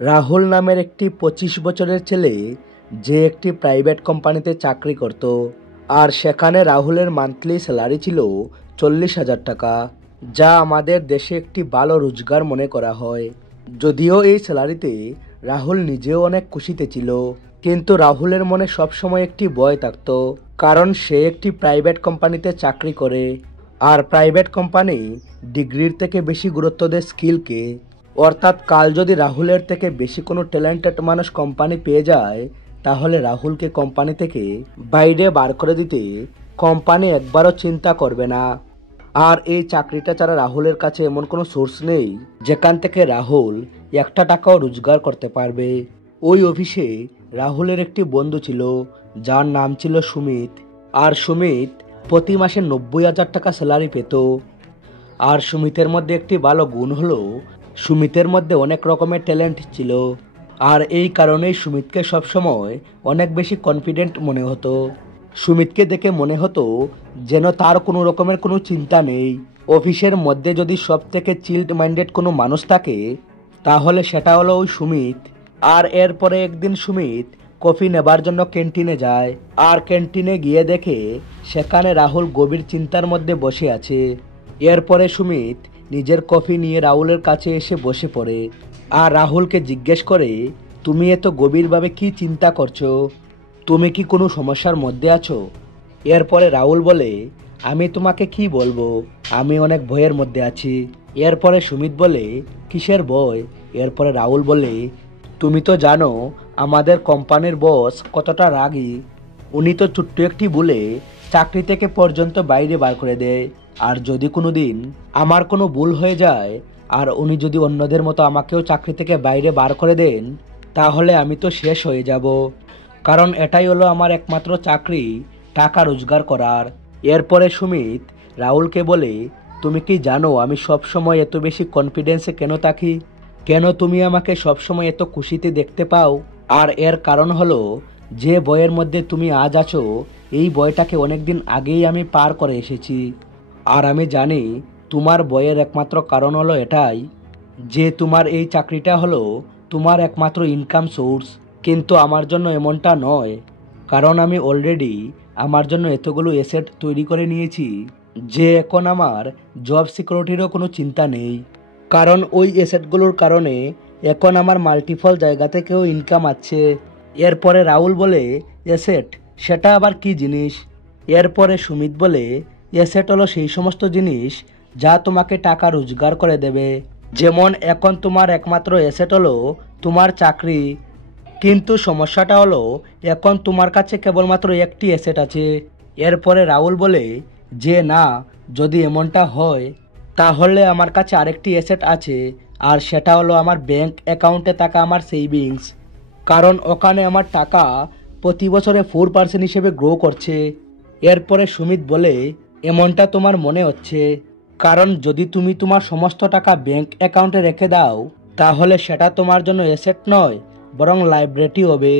রাহুল নামের একটি 25 বছরের ছেলে, যে একটি প্রাইভেট কোম্পানিতে চাকরি করত। আর সেখানে রাহুলের মান্থলি স্যালারি ছিল 40,000 টাকা, যা আমাদের দেশে একটি ভালো রোজগার মনে করা হয়। যদিও এই স্যালারিতে রাহুল নিজেও অনেক খুশিতে ছিল, কিন্তু রাহুলের মনে সবসময় একটি ভয় থাকত, কারণ সে একটি প্রাইভেট কোম্পানিতে চাকরি করে। আর প্রাইভেট কোম্পানি ডিগ্রির থেকে বেশি গুরুত্ব দেয় স্কিলকে। অর্থাৎ কাল যদি রাহুলের থেকে বেশি কোনো ট্যালেন্টেড মানুষ কোম্পানি পেয়ে যায়, তাহলে রাহুলকে কোম্পানি থেকে বাইরে বার করে দিতে কোম্পানি একবারও চিন্তা করবে না। আর এই চাকরিটা ছাড়া রাহুলের কাছে এমন কোনো সোর্স নেই যেখান থেকে রাহুল একটা টাকাও রোজগার করতে পারবে। ওই অফিসে রাহুলের একটি বন্ধু ছিল, যার নাম ছিল সুমিত। আর সুমিত প্রতি মাসে 90,000 টাকা স্যালারি পেত। আর সুমিতের মধ্যে একটি ভালো গুণ হলো, সুমিতের মধ্যে অনেক রকমের ট্যালেন্ট ছিল। আর এই কারণেই সুমিতকে সবসময় অনেক বেশি কনফিডেন্ট মনে হতো। সুমিতকে দেখে মনে হতো যেন তার কোনো রকমের কোনো চিন্তা নেই। অফিসের মধ্যে যদি সব থেকে চিল্ড মাইন্ডেড কোনো মানুষ থাকে, তাহলে সেটা হলো ওই সুমিত। আর এরপরে একদিন সুমিত কফি নেবার জন্য ক্যান্টিনে যায়। আর ক্যান্টিনে গিয়ে দেখে সেখানে রাহুল গভীর চিন্তার মধ্যে বসে আছে। এরপরে সুমিত নিজের কফি নিয়ে রাহুলের কাছে এসে বসে পড়ে। আর রাহুলকে জিজ্ঞেস করে, তুমি এত গভীরভাবে কি চিন্তা করছো? তুমি কি কোনো সমস্যার মধ্যে আছো? এরপরে রাহুল বলে, আমি তোমাকে কি বলবো, আমি অনেক ভয়ের মধ্যে আছি। এরপরে সুমিত বলে, কিসের ভয়? এরপরে রাহুল বলে, তুমি তো জানো আমাদের কোম্পানির বস কতটা রাগী। উনি তো ছোট্ট একটি ভুলে চাকরি থেকে পর্যন্ত বাইরে বার করে দেয়। আর যদি কোনো দিন আমার কোনো ভুল হয়ে যায়, আর উনি যদি অন্যদের মতো আমাকেও চাকরি থেকে বাইরে বার করে দেন, তাহলে আমি তো শেষ হয়ে যাব। কারণ এটাই হলো আমার একমাত্র চাকরি, টাকা রোজগার করার। এরপরে সুমিত রাহুলকে বলে, তুমি কি জানো আমি সব সময় এত বেশি কনফিডেন্সে কেন থাকি? কেন তুমি আমাকে সবসময় এত খুশিতে দেখতে পাও? আর এর কারণ হলো, যে বইয়ের মধ্যে তুমি আজ আছো, এই বইটাকে অনেকদিন আগেই আমি পার করে এসেছি। আর আমি জানি তোমার বইয়ের একমাত্র কারণ হলো এটাই, যে তোমার এই চাকরিটা হলো তোমার একমাত্র ইনকাম সোর্স। কিন্তু আমার জন্য এমনটা নয়, কারণ আমি অলরেডি আমার জন্য এতগুলো অ্যাসেট তৈরি করে নিয়েছি যে এখন আমার জব সিকিউরিটিরও কোনো চিন্তা নেই। কারণ ওই অ্যাসেটগুলোর কারণে এখন আমার মাল্টিপল জায়গা থেকেও ইনকাম আছে। এরপরে রাহুল বলে, অ্যাসেট সেটা আবার কি জিনিস? এরপরে সুমিত বলে, অ্যাসেট হলো সেই সমস্ত জিনিস যা তোমাকে টাকা রোজগার করে দেবে। যেমন এখন তোমার একমাত্র অ্যাসেট হলো তোমার চাকরি, কিন্তু সমস্যাটা হলো এখন তোমার কাছে কেবলমাত্র একটি অ্যাসেট আছে। এরপরে রাহুল বলে যে না, যদি এমনটা হয় তাহলে আমার কাছে আরেকটি অ্যাসেট আছে, আর সেটা হলো আমার ব্যাংক অ্যাকাউন্টে থাকা আমার সেভিংস। কারণ ওখানে আমার টাকা প্রতি বছরে 4% হিসেবে গ্রো করছে। এরপরে সুমিত বলে, এমনটা তোমার মনে হচ্ছে কারণ যদি তুমি তোমার সমস্ত টাকা ব্যাংক অ্যাকাউন্টে রেখে দাও, তাহলে সেটা তোমার জন্য অ্যাসেট নয়, বরং লাইবিলিটি হবে,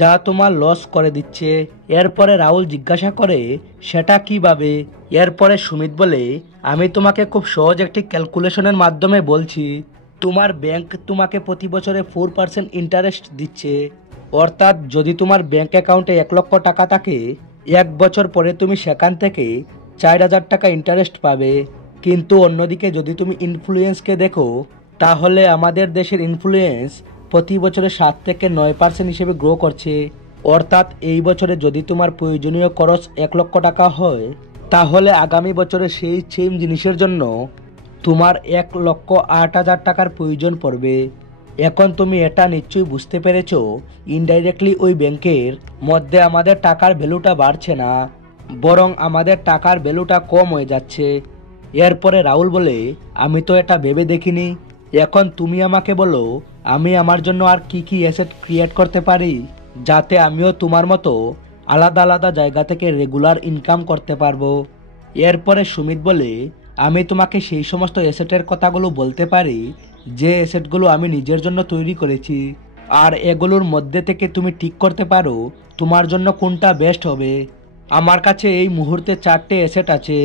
যা তোমার লস করে দিচ্ছে। এরপরে রাহুল জিজ্ঞাসা করে, সেটা কিভাবে? এরপরে সুমিত বলে, আমি তোমাকে খুব সহজ একটি ক্যালকুলেশনের মাধ্যমে বলছি। তোমার ব্যাংক তোমাকে প্রতি বছরে 4% ইন্টারেস্ট দিচ্ছে। অর্থাৎ যদি তোমার ব্যাংক অ্যাকাউন্টে 1,00,000 টাকা থাকে, 1 বছর পরে তুমি সেখান থেকে 4,000 টাকা ইন্টারেস্ট পাবে। কিন্তু অন্যদিকে যদি তুমি ইনফ্লুয়েন্সকে দেখো, তাহলে আমাদের দেশের ইনফ্লুয়েন্স প্রতি বছরে 7 থেকে 9% হিসেবে গ্রো করছে। অর্থাৎ এই বছরে যদি তোমার প্রয়োজনীয় খরচ 1,00,000 টাকা হয়, তাহলে আগামী বছরে সেই সেম জিনিসের জন্য তোমার 1,08,000 টাকার প্রয়োজন পড়বে। এখন তুমি এটা নিশ্চয়ই বুঝতে পেরেছো, ইনডাইরেক্টলি ওই ব্যাংকের মধ্যে আমাদের টাকার ভ্যালুটা বাড়ছে না, বরং আমাদের টাকার ভ্যালুটা কম হয়ে যাচ্ছে। এরপরে রাহুল বলে, আমি তো এটা ভেবে দেখিনি। এখন তুমি আমাকে বলো, আমি আমার জন্য আর কি কি অ্যাসেট ক্রিয়েট করতে পারি, যাতে আমিও তোমার মতো আলাদা আলাদা জায়গা থেকে রেগুলার ইনকাম করতে পারবো। এরপরে সুমিত বলে, আমি তোমাকে সেই সমস্ত অ্যাসেটের কথাগুলো বলতে পারি যে অ্যাসেটগুলো আমি নিজের জন্য তৈরি করেছি। আর এগুলোর মধ্যে থেকে তুমি ঠিক করতে পারো তোমার জন্য কোনটা বেস্ট হবে। আমার কাছে এই মুহূর্তে 4টে অ্যাসেট আছে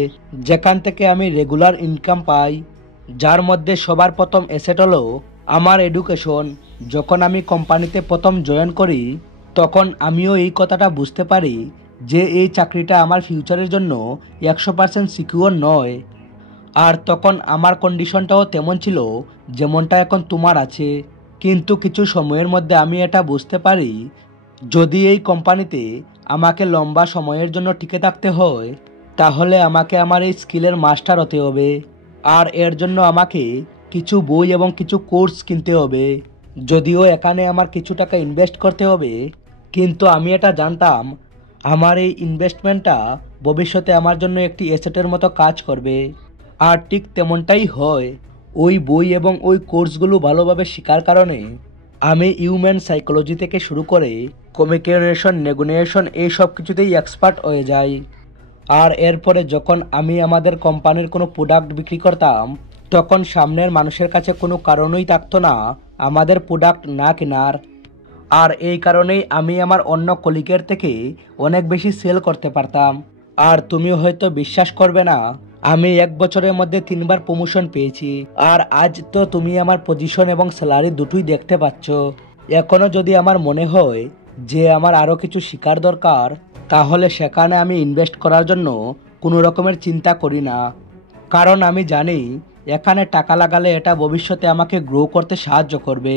যেখান থেকে আমি রেগুলার ইনকাম পাই। যার মধ্যে সবার প্রথম অ্যাসেট হলো আমার এডুকেশন, যখন আমি কোম্পানিতে প্রথম জয়েন করি তখন আমিও এই কথাটা বুঝতে পারি যে এই চাকরিটা আমার ফিউচারের জন্য 100% সিকিউর নয়। আর তখন আমার কন্ডিশনটাও তেমন ছিল যেমনটা এখন তোমার আছে। কিন্তু কিছু সময়ের মধ্যে আমি এটা বুঝতে পারি, যদি এই কোম্পানিতে আমাকে লম্বা সময়ের জন্য টিকে থাকতে হয় তাহলে আমাকে আমার এই স্কিলের মাস্টার হতে হবে। আর এর জন্য আমাকে কিছু বই এবং কিছু কোর্স কিনতে হবে। যদিও এখানে আমার কিছু টাকা ইনভেস্ট করতে হবে, কিন্তু আমি এটা জানতাম আমার এই ইনভেস্টমেন্টটা ভবিষ্যতে আমার জন্য একটি অ্যাসেটের মতো কাজ করবে। আর ঠিক তেমনটাই হয়। ওই বই এবং ওই কোর্সগুলো ভালোভাবে শেখার কারণে আমি হিউম্যান সাইকোলজি থেকে শুরু করে কমিউনিকেশন, নেগোসিয়েশন এই সব কিছুতেই এক্সপার্ট হয়ে যাই। আর এরপরে যখন আমি আমাদের কোম্পানির কোনো প্রোডাক্ট বিক্রি করতাম তখন সামনের মানুষের কাছে কোনো কারণই থাকতো না আমাদের প্রোডাক্ট না কেনার। আর এই কারণেই আমি আমার অন্য কলিগের থেকে অনেক বেশি সেল করতে পারতাম। আর তুমি হয়তো বিশ্বাস করবে না, আমি 1 বছরের মধ্যে 3বার প্রমোশন পেয়েছি। আর আজ তো তুমি আমার পজিশন এবং স্যালারি দুটোই দেখতে পাচ্ছ। এখনও যদি আমার মনে হয় যে আমার আরও কিছু শেখার দরকার তাহলে সেখানে আমি ইনভেস্ট করার জন্য কোনো রকমের চিন্তা করি না। কারণ আমি জানি এখানে টাকা লাগালে এটা ভবিষ্যতে আমাকে গ্রো করতে সাহায্য করবে।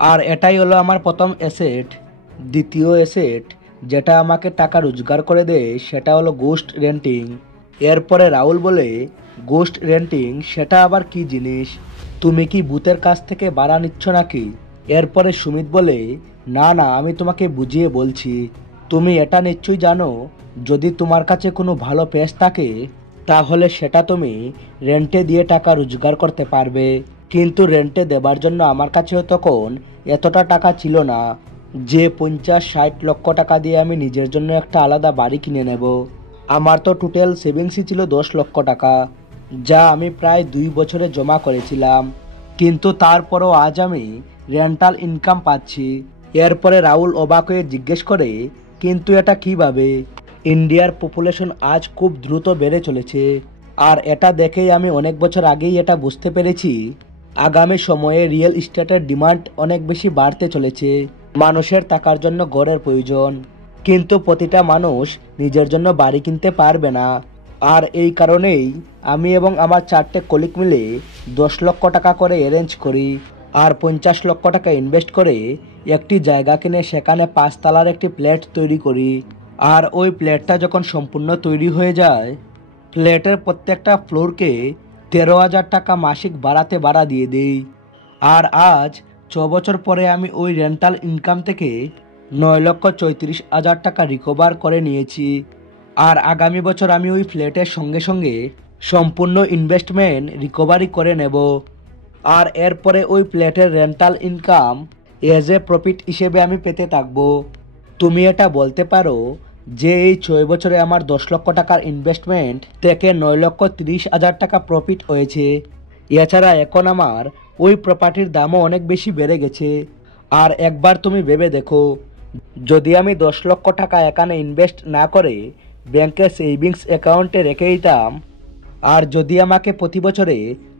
আর এটাই হলো আমার প্রথম অ্যাসেট। দ্বিতীয় অ্যাসেট যেটা আমাকে টাকা রোজগার করে দেয় সেটা হলো গোস্ট রেন্টিং। এরপরে রাহুল বলে, গোস্ট রেন্টিং সেটা আবার কি জিনিস? তুমি কি ভূতের কাছ থেকে ভাড়া নিচ্ছ নাকি? এরপরে সুমিত বলে, না না, আমি তোমাকে বুঝিয়ে বলছি। তুমি এটা নিশ্চয়ই জানো, যদি তোমার কাছে কোনো ভালো পেজ থাকে তাহলে সেটা তুমি রেন্টে দিয়ে টাকা রোজগার করতে পারবে। কিন্তু রেন্টে দেবার জন্য আমার কাছেও তখন এতটা টাকা ছিল না যে 50-60 লক্ষ টাকা দিয়ে আমি নিজের জন্য একটা আলাদা বাড়ি কিনে নেব। আমার তো টোটাল সেভিংসই ছিল 10 লক্ষ টাকা, যা আমি প্রায় 2 বছরে জমা করেছিলাম। কিন্তু তারপরও আজ আমি রেন্টাল ইনকাম পাচ্ছি। এরপরে রাহুল অবাক হয়ে জিজ্ঞেস করে, কিন্তু এটা কিভাবে? ইন্ডিয়ার পপুলেশন আজ খুব দ্রুত বেড়ে চলেছে। আর এটা দেখেই আমি অনেক বছর আগেই এটা বুঝতে পেরেছি, আগামী সময়ে রিয়েল এস্টেটের ডিমান্ড অনেক বেশি বাড়তে চলেছে। মানুষের থাকার জন্য ঘরের প্রয়োজন, কিন্তু প্রতিটা মানুষ নিজের জন্য বাড়ি কিনতে পারবে না। আর এই কারণেই আমি এবং আমার 4টে কলিগ মিলে 10 লক্ষ টাকা করে অ্যারেঞ্জ করি আর 50 লক্ষ টাকা ইনভেস্ট করে একটি জায়গা কিনে সেখানে 5 তলার একটি ফ্ল্যাট তৈরি করি। আর ওই ফ্ল্যাটটা যখন সম্পূর্ণ তৈরি হয়ে যায়, ফ্ল্যাটের প্রত্যেকটা ফ্লোরকে 13,000 টাকা মাসিক ভাড়াতে ভাড়া দিয়ে দিই। আর আজ 6 বছর পরে আমি ওই রেন্টাল ইনকাম থেকে 9,34,000 টাকা রিকভার করে নিয়েছি। আর আগামী বছর আমি ওই ফ্ল্যাটের সঙ্গে সঙ্গে সম্পূর্ণ ইনভেস্টমেন্ট রিকভারি করে নেব। আর এরপরে ওই ফ্ল্যাটের rental income as a profit হিসেবে আমি পেতে থাকবো। তুমি এটা বলতে পারো যে এই 6 বছরে আমার 10 লক্ষ টাকার ইনভেস্টমেন্ট থেকে 9,30,000 টাকা প্রফিট হয়েছে। এছাড়া এখন আমার ওই প্রপার্টির দামও অনেক বেশি বেড়ে গেছে। আর একবার তুমি ভেবে দেখো, যদি আমি 10 লক্ষ টাকা এখানে ইনভেস্ট না করে ব্যাংকের সেভিংস অ্যাকাউন্টে রেখে দিতাম, আর যদি আমাকে প্রতি বছরে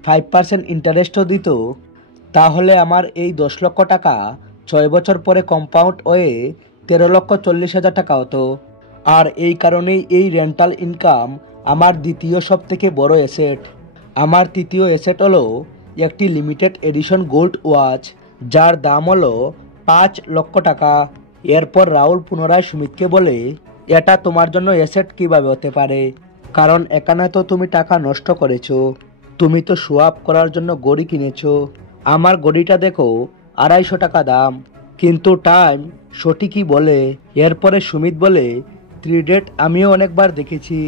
5% ইন্টারেস্টও দিত, তাহলে আমার এই 10 লক্ষ টাকা 6 বছর পরে কম্পাউন্ড হয়ে 13,40,000 টাকা হতো। আর এই কারণেই এই রেন্টাল ইনকাম আমার দ্বিতীয় সব থেকে বড় অ্যাসেট। আমার তৃতীয় অ্যাসেট হলো একটি লিমিটেড এডিশন গোল্ড ওয়াচ, যার দাম হলো 5 লক্ষ টাকা। এরপর রাহুল পুনরায় সুমিতকে বলে, এটা তোমার জন্য অ্যাসেট কিভাবে হতে পারে? কারণ এখানে তো তুমি টাকা নষ্ট করেছো। তুমি তো শো আপ করার জন্য ঘড়ি কিনেছো। আমার ঘড়িটা দেখো, 250 টাকা দাম, কিন্তু টাইম সঠিকই বলে। এরপরে সুমিত বলে, 3 ডেট আমিও অনেকবার দেখেছি,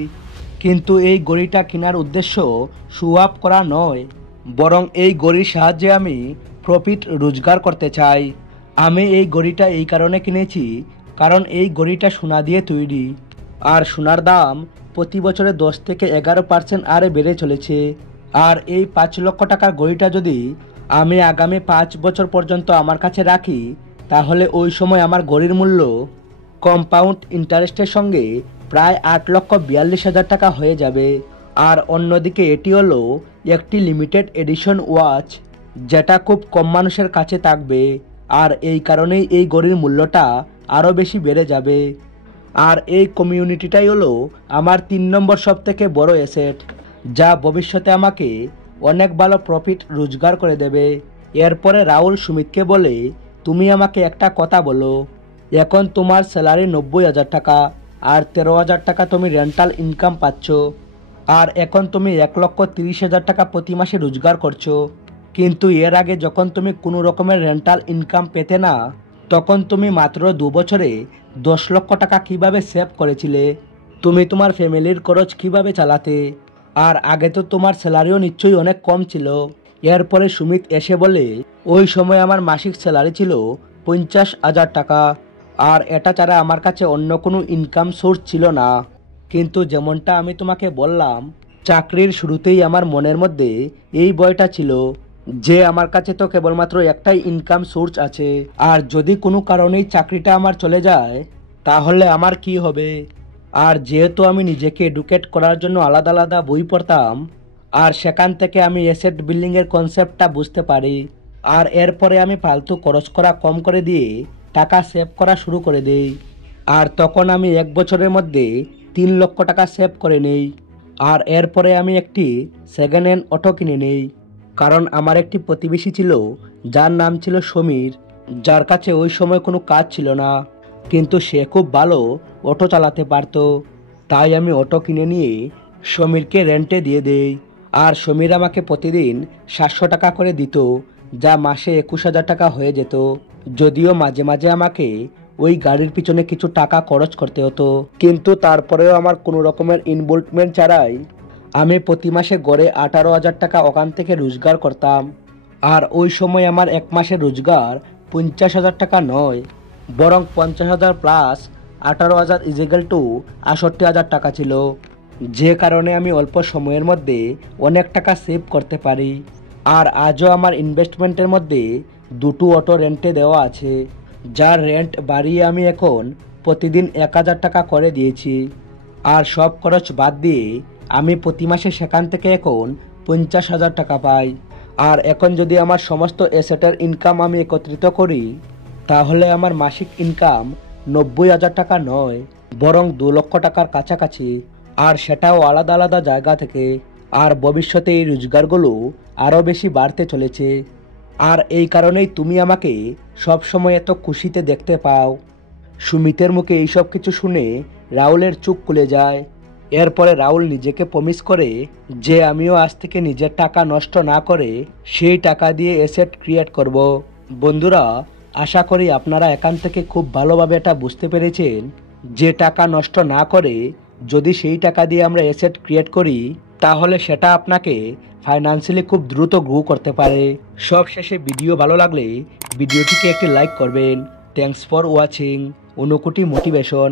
কিন্তু এই ঘড়িটা কেনার উদ্দেশ্য শো আপ করা নয়, বরং এই ঘড়ির সাহায্যে আমি প্রফিট রোজগার করতে চাই। আমি এই ঘড়িটা এই কারণে কিনেছি কারণ এই ঘড়িটা সোনা দিয়ে তৈরি, আর সোনার দাম প্রতি বছরে 10 থেকে 11% আরে বেড়ে চলেছে। আর এই 5 লক্ষ টাকার ঘড়িটা যদি আমি আগামী 5 বছর পর্যন্ত আমার কাছে রাখি, তাহলে ওই সময় আমার ঘড়ির মূল্য কম্পাউন্ড ইন্টারেস্টের সঙ্গে প্রায় 8,42,000 টাকা হয়ে যাবে। আর অন্যদিকে এটি হলো একটি লিমিটেড এডিশন ওয়াচ, যেটা খুব কম মানুষের কাছে থাকবে। আর এই কারণেই এই ঘড়ির মূল্যটা আরও বেশি বেড়ে যাবে। আর এই কমিউনিটিটাই হলো আমার 3 নম্বর সব থেকে বড় অ্যাসেট, যা ভবিষ্যতে আমাকে অনেক ভালো প্রফিট রোজগার করে দেবে। এরপরে রাহুল সুমিতকে বলে, তুমি আমাকে একটা কথা বলো, এখন তোমার স্যালারি 90,000 টাকা, আর 13,000 টাকা তুমি রেন্টাল ইনকাম পাচ্ছ, আর এখন তুমি 1,30,000 টাকা প্রতি মাসে রোজগার করছো। কিন্তু এর আগে যখন তুমি কোনো রকমের রেন্টাল ইনকাম পেতে না, তখন তুমি মাত্র 2 বছরে 10 লক্ষ টাকা কিভাবে সেভ করেছিলে? তুমি তোমার ফ্যামিলির খরচ কিভাবে চালাতে? আর আগে তো তোমার স্যালারিও নিশ্চয়ই অনেক কম ছিল। এরপরে সুমিত এসে বলে, ওই সময় আমার মাসিক স্যালারি ছিল 50,000 টাকা, আর এটা ছাড়া আমার কাছে অন্য কোনো ইনকাম সোর্স ছিল না। কিন্তু যেমনটা আমি তোমাকে বললাম, চাকরির শুরুতেই আমার মনের মধ্যে এই ভয়টা ছিল যে আমার কাছে তো কেবলমাত্র একটাই ইনকাম সোর্স আছে, আর যদি কোনো কারণেই চাকরিটা আমার চলে যায় তাহলে আমার কি হবে? আর যেহেতু আমি নিজেকে এডুকেট করার জন্য আলাদা আলাদা বই পড়তাম, আর সেখান থেকে আমি অ্যাসেট বিল্ডিংয়ের কনসেপ্টটা বুঝতে পারি, আর এরপরে আমি ফালতু খরচ করা কম করে দিয়ে টাকা সেভ করা শুরু করে দেই। আর তখন আমি 1 বছরের মধ্যে 3 লক্ষ টাকা সেভ করে নেই। আর এরপরে আমি একটি সেকেন্ড হ্যান্ড অটো কিনে নেই, কারণ আমার একটি প্রতিবেশী ছিল যার নাম ছিল সমীর, যার কাছে ওই সময় কোনো কাজ ছিল না, কিন্তু সে খুব ভালো অটো চালাতে পারতো। তাই আমি অটো কিনে নিয়ে সমীরকে রেন্টে দিয়ে দেই। আর সমীর আমাকে প্রতিদিন 700 টাকা করে দিত, যা মাসে 21,000 টাকা হয়ে যেত। যদিও মাঝে মাঝে আমাকে ওই গাড়ির পিছনে কিছু টাকা খরচ করতে হতো, কিন্তু তারপরেও আমার কোনো রকমের ইনভলভমেন্ট ছাড়াই আমি প্রতি মাসে গড়ে 18,000 টাকা ওখান থেকে রোজগার করতাম। আর ওই সময় আমার এক মাসের রোজগার 50,000 টাকা নয়, বরং 50,000 প্লাস 18,000 ইজিক্যাল টু 68,000 টাকা ছিল, যে কারণে আমি অল্প সময়ের মধ্যে অনেক টাকা সেভ করতে পারি। আর আজও আমার ইনভেস্টমেন্টের মধ্যে 2টো অটো রেন্টে দেওয়া আছে, যার রেন্ট বাড়িয়ে আমি এখন প্রতিদিন 1,000 টাকা করে দিয়েছি। আর সব খরচ বাদ দিয়ে আমি প্রতি মাসে সেখান থেকে এখন 50,000 টাকা পাই। আর এখন যদি আমার সমস্ত অ্যাসেটের ইনকাম আমি একত্রিত করি, তাহলে আমার মাসিক ইনকাম 90,000 টাকা নয়, বরং 2 লক্ষ টাকার কাছাকাছি, আর সেটাও আলাদা আলাদা জায়গা থেকে। আর ভবিষ্যতে এই রোজগারগুলো আরও বেশি বাড়তে চলেছে। আর এই কারণেই তুমি আমাকে সব সময় এত খুশিতে দেখতে পাও। সুমিতের মুখে এইসব কিছু শুনে রাহুলের চোখ খুলে যায়। এরপরে রাহুল নিজেকে প্রমিস করে যে আমিও আজ থেকে নিজের টাকা নষ্ট না করে সেই টাকা দিয়ে অ্যাসেট ক্রিয়েট করব। বন্ধুরা, আশা করি আপনারা এখান থেকে খুব ভালোভাবে এটা বুঝতে পেরেছেন যে টাকা নষ্ট না করে যদি সেই টাকা দিয়ে আমরা অ্যাসেট ক্রিয়েট করি, তাহলে সেটা আপনাকে ফাইন্যান্সিয়ালি খুব দ্রুত গ্রো করতে পারে। সব শেষে ভিডিও ভালো লাগলে ভিডিওটিকে একটি লাইক করবেন। Thanks for watching. অনুকুটি মোটিভেশন।